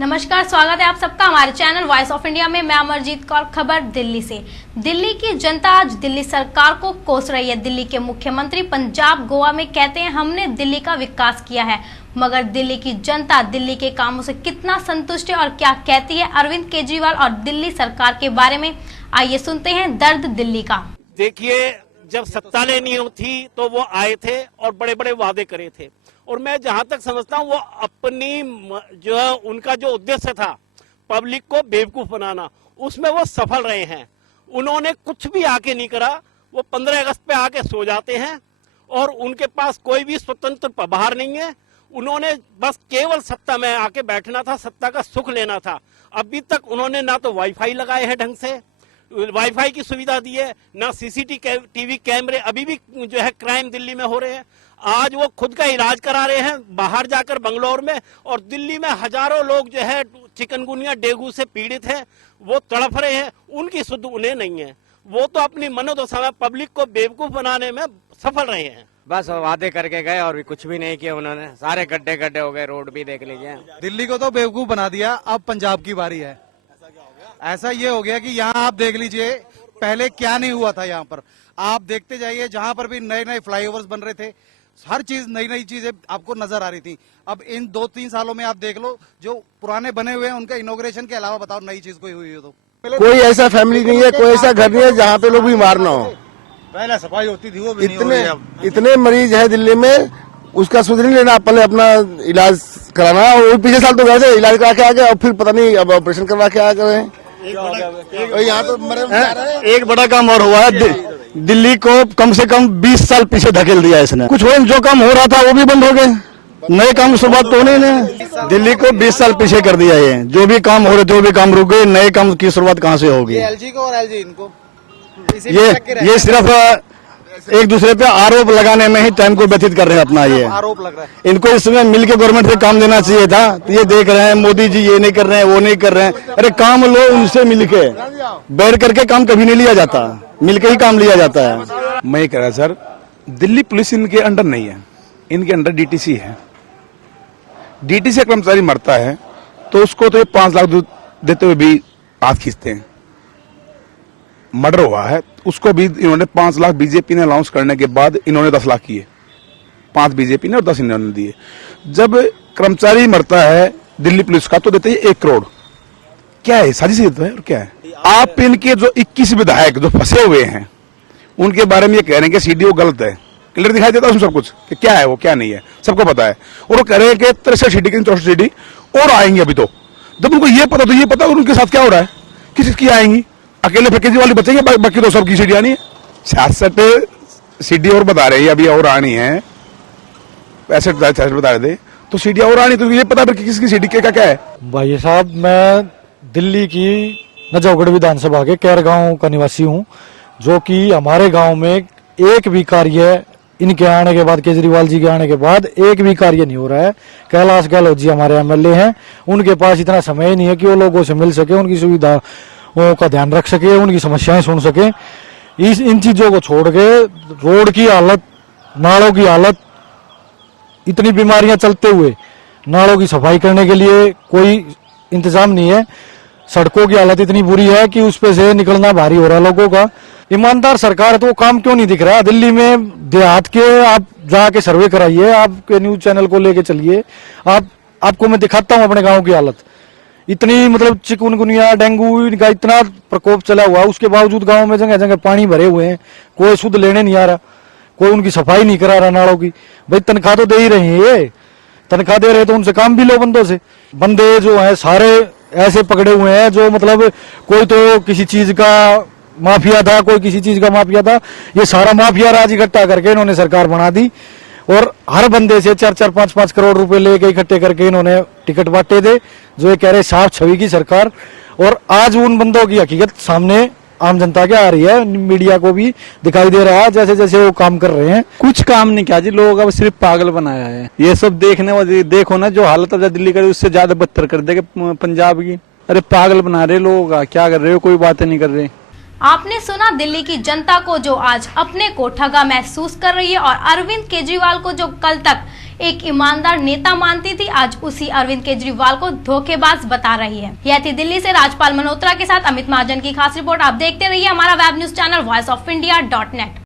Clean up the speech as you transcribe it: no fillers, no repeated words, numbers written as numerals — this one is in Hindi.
नमस्कार, स्वागत है आप सबका हमारे चैनल वॉइस ऑफ इंडिया में। मैं अमरजीत कौर, खबर दिल्ली से। दिल्ली की जनता आज दिल्ली सरकार को कोस रही है। दिल्ली के मुख्यमंत्री पंजाब गोवा में कहते हैं हमने दिल्ली का विकास किया है, मगर दिल्ली की जनता दिल्ली के कामों से कितना संतुष्ट है और क्या कहती है अरविंद केजरीवाल और दिल्ली सरकार के बारे में, आइए सुनते हैं दर्द दिल्ली का। देखिए, जब सत्ता लेनी थी तो वो आए थे और बड़े बड़े वादे करे थे, और मैं जहां तक समझता हूं वो अपनी जो है उनका जो उद्देश्य था पब्लिक को बेवकूफ बनाना, उसमें वो सफल रहे हैं। उन्होंने कुछ भी आके नहीं करा। वो 15 अगस्त पे आके सो जाते हैं और उनके पास कोई भी स्वतंत्र प्रभार नहीं है। उन्होंने बस केवल सत्ता में आके बैठना था, सत्ता का सुख लेना था। अभी तक उन्होंने ना तो वाईफाई लगाए हैं ढंग से, वाईफाई की सुविधा दी है, ना सीसीटीवी कैमरे। अभी भी जो है क्राइम दिल्ली में हो रहे हैं। आज वो खुद का इलाज करा रहे हैं बाहर जाकर बंगलोर में, और दिल्ली में हजारों लोग जो है चिकनगुनिया डेंगू से पीड़ित हैं, वो तड़प रहे हैं। उनकी सुध उन्हें नहीं है। वो तो अपनी मनोदशा में पब्लिक को बेवकूफ बनाने में सफल रहे हैं। बस वादे करके गए और भी कुछ भी नहीं किया उन्होंने। सारे गड्ढे गड्ढे हो गए, रोड भी देख लीजिए। दिल्ली को तो बेवकूफ बना दिया। अब पंजाब की बारी है। ऐसा ये हो गया कि यहाँ आप देख लीजिए पहले क्या नहीं हुआ था। यहाँ पर आप देखते जाइए, जहाँ पर भी नए नए फ्लाईओवर्स बन रहे थे, हर चीज नई नई चीजें आपको नजर आ रही थी। अब इन 2-3 सालों में आप देख लो, जो पुराने बने हुए हैं उनका इनॉग्रेशन के अलावा बताओ नई चीज कोई हुई हो तो। कोई ऐसा फैमिली नहीं है, कोई ऐसा घर नहीं है जहाँ पे लोग बीमार ना हो। पहले सफाई होती थी, वो भी इतने मरीज है दिल्ली में, उसका सुध नहीं लेना, पहले अपना इलाज कराना। और पिछले साल तो गए थे, इलाज करा के आ गए और फिर पता नहीं अब ऑपरेशन करवा के आ गए। यहाँ तो एक बड़ा काम और हुआ है, दिल्ली को कम से कम 20 साल पीछे धकेल दिया इसने। कुछ जो काम हो रहा था वो भी बंद हो गए, नए काम की शुरुआत तो होने नहीं। दिल्ली को 20 साल पीछे कर दिया ये। जो भी काम हो रहे थे वो भी काम रुक गए, नए काम की शुरुआत कहाँ से होगी। एलजी को और एलजी इनको ये सिर्फ एक दूसरे पे आरोप लगाने में ही टाइम को व्यतीत कर रहे हैं अपना। ये आरोप लग रहा है। इनको इसमें मिलके गवर्नमेंट से काम देना चाहिए था। ये देख रहे हैं मोदी जी ये नहीं कर रहे हैं, वो नहीं कर रहे हैं। अरे काम लो उनसे मिलके, बैठ करके काम कभी नहीं लिया जाता, मिलके ही काम लिया जाता है। मैं ये कह रहा सर, दिल्ली पुलिस इनके अंडर नहीं है, इनके अंडर डीटीसी है। डीटीसी कर्मचारी मरता है तो उसको तो ये 5 लाख देते हुए भी हाथ खींचते हैं। मर्डर हुआ है उसको भी इन्होंने 5 लाख बीजेपी ने अनाउंस करने के बाद इन्होंने 10 लाख किए। 5 बीजेपी ने और 10 इन्होंने दिए। जब कर्मचारी मरता है दिल्ली पुलिस का तो देते हैं 1 करोड़। क्या है, साजिश है और क्या है? आप इनके जो 21 विधायक जो फंसे हुए हैं उनके बारे में ये कह रहे हैं कि सीडीओ गलत है। क्लियर दिखाई देता है उसमें सब कुछ कि क्या है वो क्या नहीं है, सबको पता है। और वो कह रहे हैं कि 63 सीडी की 64 सीडी और आएंगे। अभी तो जब उनको ये पता, तो ये पता उनके साथ क्या हो रहा है, किस की आएंगी। अकेले पैकेज वाली बचेंगे, बाकी तो सबकी सीढ़ियां नहीं है। 66 सीढ़ी और बता रहे हैं अभी और आनी है, 65 बता रहे थे, तो सीढ़ियां और आनी। तो ये पता किसकी सीढ़ी क्या क्या है। भाई साहब, मैं दिल्ली की नजौगढ़ विधानसभा के कैर गांव का निवासी हूं, जो कि हमारे गांव में एक भी कार्य इनके आने के बाद, केजरीवाल जी के आने के बाद एक भी कार्य नहीं हो रहा है। कैलाश गहलोत जी हमारे एमएलए हैं, उनके पास इतना समय नहीं है कि वो लोगों से मिल सके, उनकी सुविधा का ध्यान रख सके, उनकी समस्याएं सुन सके। इन चीजों को छोड़ के रोड की हालत, नालों की हालत, इतनी बीमारियां चलते हुए नालों की सफाई करने के लिए कोई इंतजाम नहीं है। सड़कों की हालत इतनी बुरी है कि उस पे से निकलना भारी हो रहा है लोगों का। ईमानदार सरकार है तो वो काम क्यों नहीं दिख रहा? दिल्ली में देहात के आप जाके सर्वे कराइए, आपके न्यूज चैनल को लेके चलिए, आपको मैं दिखाता हूँ अपने गाँव की हालत। इतनी मतलब चिकनगुनिया डेंगू का इतना प्रकोप चला हुआ, उसके बावजूद गांव में जगह जगह पानी भरे हुए हैं, कोई शुद्ध लेने नहीं आ रहा, कोई उनकी सफाई नहीं करा रहा नालों की। भाई तनख्वाह तो दे ही रहे हैं, ये तनख्वाह दे रहे तो उनसे काम भी लो बंदों से। बंदे जो है सारे ऐसे पकड़े हुए हैं जो मतलब कोई तो किसी चीज का माफिया था, कोई किसी चीज का माफिया था। ये सारा माफिया राज इकट्ठा करके इन्होंने सरकार बना दी और हर बंदे से 4-4, 5-5 करोड़ रुपए लेके इकट्ठे करके इन्होंने टिकट बांटे थे, जो ये कह रहे साफ छवि की सरकार। और आज उन बंदों की हकीकत सामने आम जनता के आ रही है, मीडिया को भी दिखाई दे रहा है जैसे जैसे वो काम कर रहे हैं। कुछ काम नहीं किया जी, लोग अब सिर्फ पागल बनाया है। ये सब देखने वाले देखो ना, जो हालत अब दिल्ली का उससे ज्यादा बदतर कर देगा पंजाब की। अरे पागल बना रहे लोग, क्या कर रहे हो, कोई बातें नहीं कर रहे। आपने सुना दिल्ली की जनता को जो आज अपने को ठगा महसूस कर रही है और अरविंद केजरीवाल को जो कल तक एक ईमानदार नेता मानती थी, आज उसी अरविंद केजरीवाल को धोखेबाज बता रही है। यह थी दिल्ली से राजपाल मल्होत्रा के साथ अमित महाजन की खास रिपोर्ट। आप देखते रहिए हमारा वेब न्यूज चैनल voiceofindia.net।